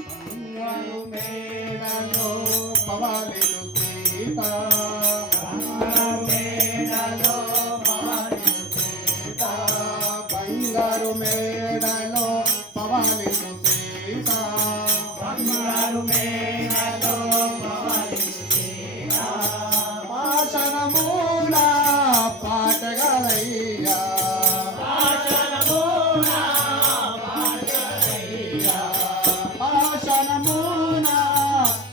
బంగారు మేడలో పవాలి సీత బంగారు మేడలో పవాలి సీత పాశనమూల పాటగలయ్యా పాశనమూల పాటగలయ్యా పాశనమూల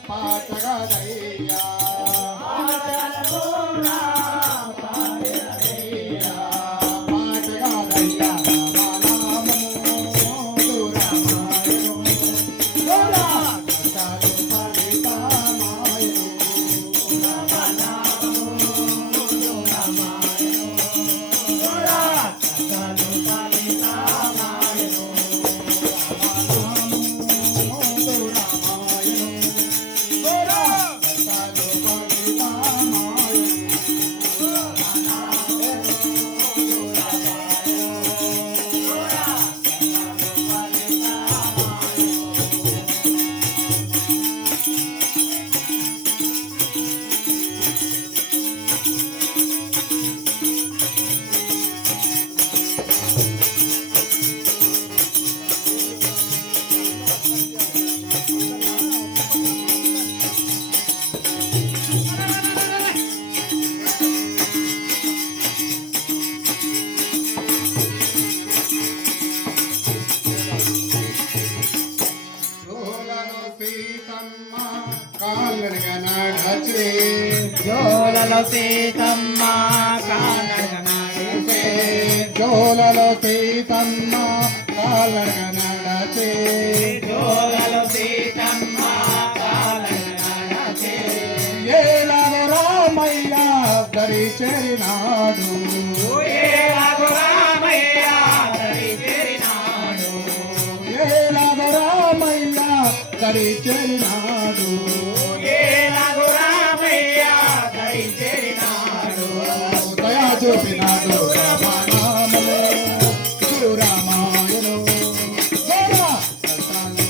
పాటగలయ్యా జోలలో సీతమ్మ కానడగ నడిచే జోలలో సీతమ్మ కానడగ నడచే జోలలో సీతమ్మ కానడగ నడచే ఏలాగ రామయ్య దరి చేరినాడు ఏలాగ రామయ్య దరి చేరినాడు ఏలాగ రామయ్య దరి చేరినాడు దయా చూపినాడు రామాయణము గురు రామాయణము కష్టాలు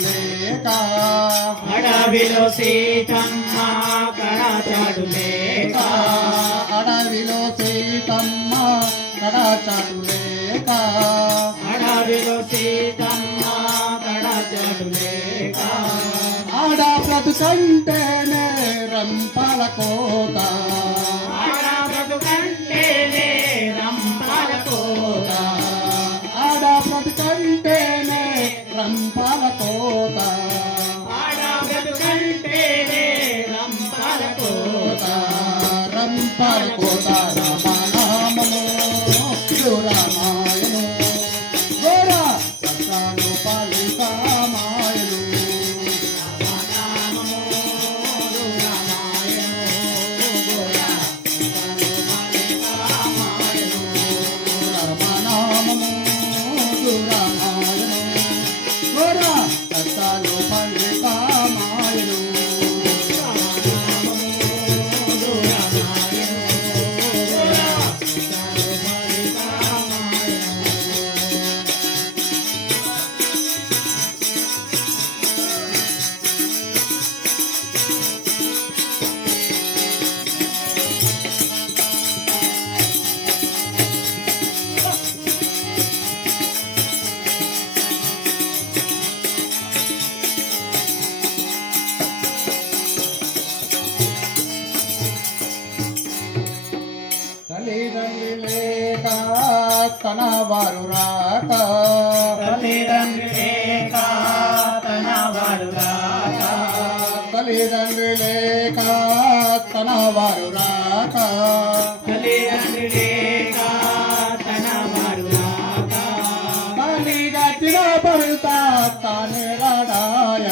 లేక అడవిలో సీతమ్మ కడచాడు లేక అడవిలో సీతమ్మ కడచాడు లేక అడవిలో సీతమ్మ కడచాడు లేక ఆడ బ్రతుకంటేనే రంపల కోత ఆడ బ్రతుకంటేనే రంపాల కోత ఆడ బ్రతుకంటేనే రంపల కోత ఆడ బ్రతుకంటేనే రంపాల కోత రంపల కోత రామనామము రామాయణు గోర సత్తాను పాలితామాయను రామనామము రామాయణు గోర సత్తాను పాలితామాయను తల్లిదండ్రి లేక తన వారు రాక తల్లిదండ్రి లేక తన వారు రాక తల్లిదండ్రి లేక తన వారు రాక తల్లిదండ్రి లేక తన వారు రాక తల్లి గట్టిన పడుతా తానే రాడాయ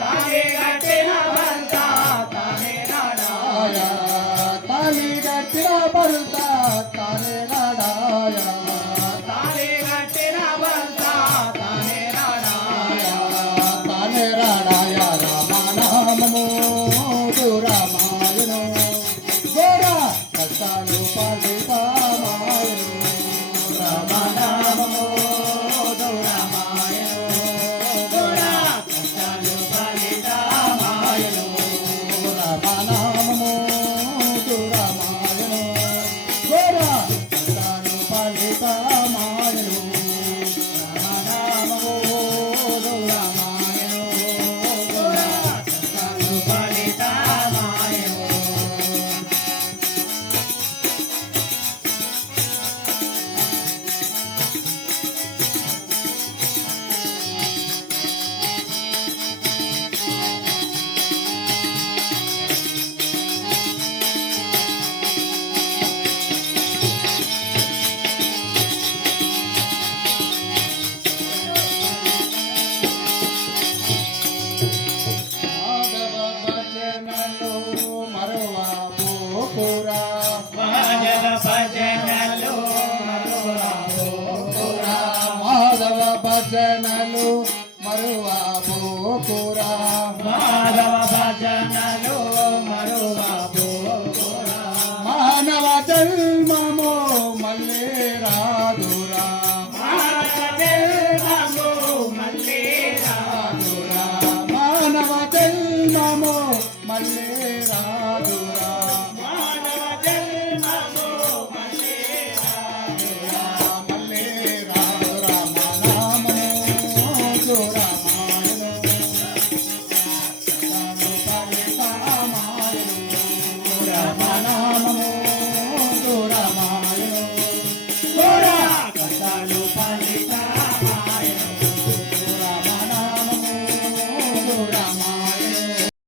తానే కట్టిన భర్త తానే రాడాయ తల్లి గట్టిన పడుతా తానే రాడాయ తానే కట్టిన భర్త తానే రాడాయ తానే రాడాయ రామనామము రామాయణు గోర కష్టాలు పాలితామాయను రామనామము రామాయణు గోర కష్టాలు పాలితామాయను రామనామము రామాయణు గోర కష్టాలు పాలితామాయను రామనామము రామాయణు గోర కష్టాలు ఫలితమాయను మాధవ భజనలు మరువా పోకురా భజన భజనలు మరువబోకురా. మాధవ భజనలు